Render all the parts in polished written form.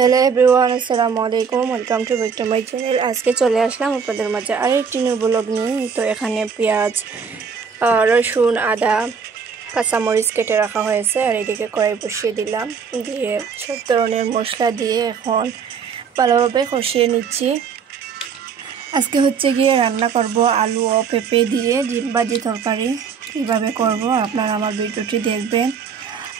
Hello everyone, আসসালামু আলাইকুম। Welcome to back to my channel. আজকে চলে আসলাম আপনাদের মাঝে আরেকটি নিউ ব্লগ নিয়ে। তো এখানে পেঁয়াজ, রসুন, আদা, কাঁচামরিচ কেটে রাখা হয়েছে। আর এদিকে কড়াই বসিয়ে দিলাম, দিয়ে সব ধরনের মশলা দিয়ে এখন ভালোভাবে কষিয়ে নিচ্ছি। আজকে হচ্ছে গিয়ে রান্না করব আলু ও পেঁপে দিয়ে ডিম ভাজি তরকারি। কীভাবে করব আপনারা আমার ভিডিওটি দেখবেন।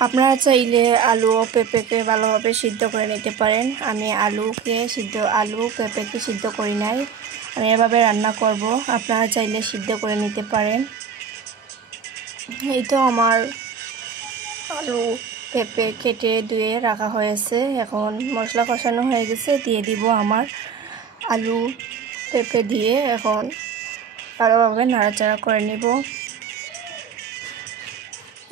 আপনারা চাইলে আলু ও পেঁপেকে ভালোভাবে সিদ্ধ করে নিতে পারেন। আমি আলু পেঁপেকে সিদ্ধ করি নাই, আমি এভাবে রান্না করব। আপনারা চাইলে সিদ্ধ করে নিতে পারেন। এই তো আমার আলু পেঁপে কেটে ধুয়ে রাখা হয়েছে। এখন মশলা কষানো হয়ে গেছে, দিয়ে দিব আমার আলু পেঁপে দিয়ে এখন ভালোভাবে নাড়াচাড়া করে নিব।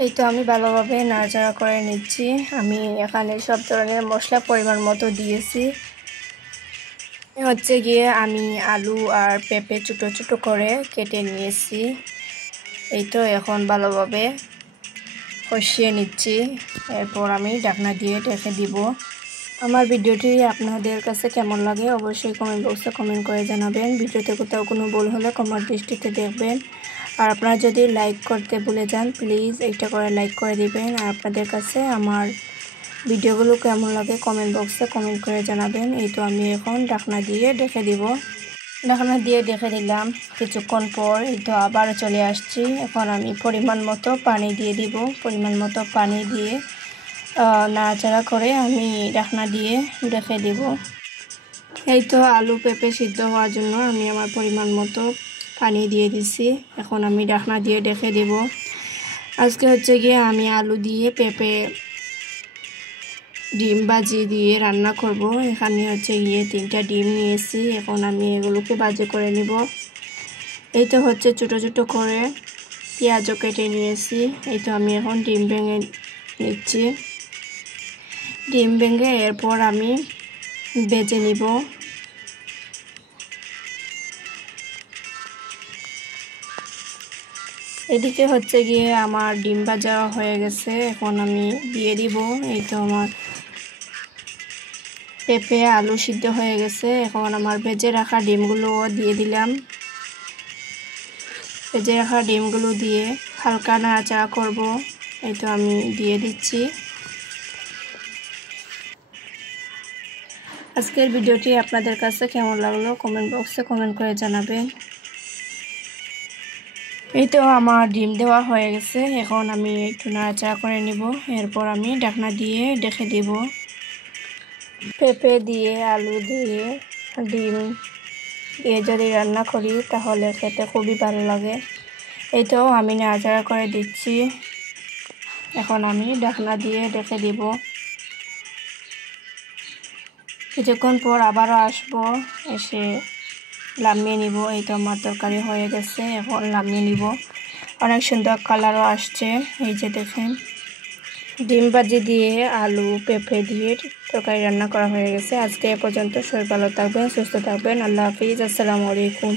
এই তো আমি ভালোভাবে নাড়াচাড়া করে নিচ্ছি। আমি এখানে সব ধরনের মশলা পরিমাণ মতো দিয়েছি। হচ্ছে গিয়ে আমি আলু আর পেঁপে ছোটো ছোটো করে কেটে নিয়েছি। এই তো এখন ভালোভাবে কষিয়ে নিচ্ছি। এরপর আমি ঢাকনা দিয়ে ঢেকে দিব। আমার ভিডিওটি আপনাদের কাছে কেমন লাগে অবশ্যই কমেন্ট বক্সে কমেন্ট করে জানাবেন। ভিডিওতে কোথাও কোনো ভুল হলে ক্ষমার দৃষ্টিতে দেখবেন। আর আপনারা যদি লাইক করতে ভুলে যান প্লিজ একটা করে লাইক করে দিবেন। আর আপনাদের কাছে আমার ভিডিওগুলো কেমন লাগে কমেন্ট বক্সে কমেন্ট করে জানাবেন। এই তো আমি এখন ঢাকনা দিয়ে ঢেকে দিব। ঢাকনা দিয়ে ঢেকে দিলাম। কিছুক্ষণ পর এই তো আবার চলে আসছি। এখন আমি পরিমাণ মতো পানি দিয়ে দিব। পরিমাণ মতো পানি দিয়ে নাড়াচাড়া করে আমি ঢাকনা দিয়ে ঢেকে দিব। এই তো আলু পেঁপে সিদ্ধ হওয়ার জন্য আমি আমার পরিমাণ মতো পানি দিয়ে দিছি। এখন আমি ঢাকনা দিয়ে ঢেকে দেব। আজকে হচ্ছে গিয়ে আমি আলু দিয়ে পেঁপে ডিম ভাজি দিয়ে রান্না করব। এখানে হচ্ছে গিয়ে 3টা ডিম নিয়েছি। এখন আমি এগুলোকে ভাজি করে নিব। এই তো হচ্ছে ছোটো ছোটো করে পেঁয়াজও কেটে নিয়েছি। এই তো আমি এখন ডিম ভেঙে নিচ্ছি। ডিম ভেঙে এরপর আমি ভেজে নিব। এদিকে হচ্ছে গিয়ে আমার ডিম ভাজা হয়ে গেছে। এখন আমি দিয়ে দিব। এই তো আমার পেঁপে আলু সিদ্ধ হয়ে গেছে। এখন আমার ভেজে রাখা ডিমগুলো দিয়ে দিলাম। ভেজে রাখা ডিমগুলো দিয়ে হালকা নাড়াচাড়া করব। এই তো আমি দিয়ে দিচ্ছি। আজকের ভিডিওটি আপনাদের কাছে কেমন লাগলো কমেন্ট বক্সে কমেন্ট করে জানাবেন। এই তো আমার ডিম দেওয়া হয়ে গেছে। এখন আমি একটু নাড়াচাড়া করে নিব। এরপর আমি ঢাকনা দিয়ে ঢেকে দেব। পেঁপে দিয়ে আলু দিয়ে ডিম দিয়ে যদি রান্না করি তাহলে খেতে খুবই ভালো লাগে। এই তো আমি নাড়াচাড়া করে দিচ্ছি। এখন আমি ঢাকনা দিয়ে ঢেকে দিব। কিছুক্ষণ পর আবারও আসবো, এসে নামিয়ে নিব। এই তো আমার তরকারি হয়ে গেছে। এখন নামিয়ে নিব। অনেক সুন্দর কালারও আসছে। এই যে দেখেন ডিম ভাজি দিয়ে আলু পেঁপে দিয়ে তরকারি রান্না করা হয়ে গেছে। আজকে এ পর্যন্ত। সবাই ভালো থাকবেন, সুস্থ থাকবেন। আল্লাহ হাফিজ, আসসালামু আলাইকুম।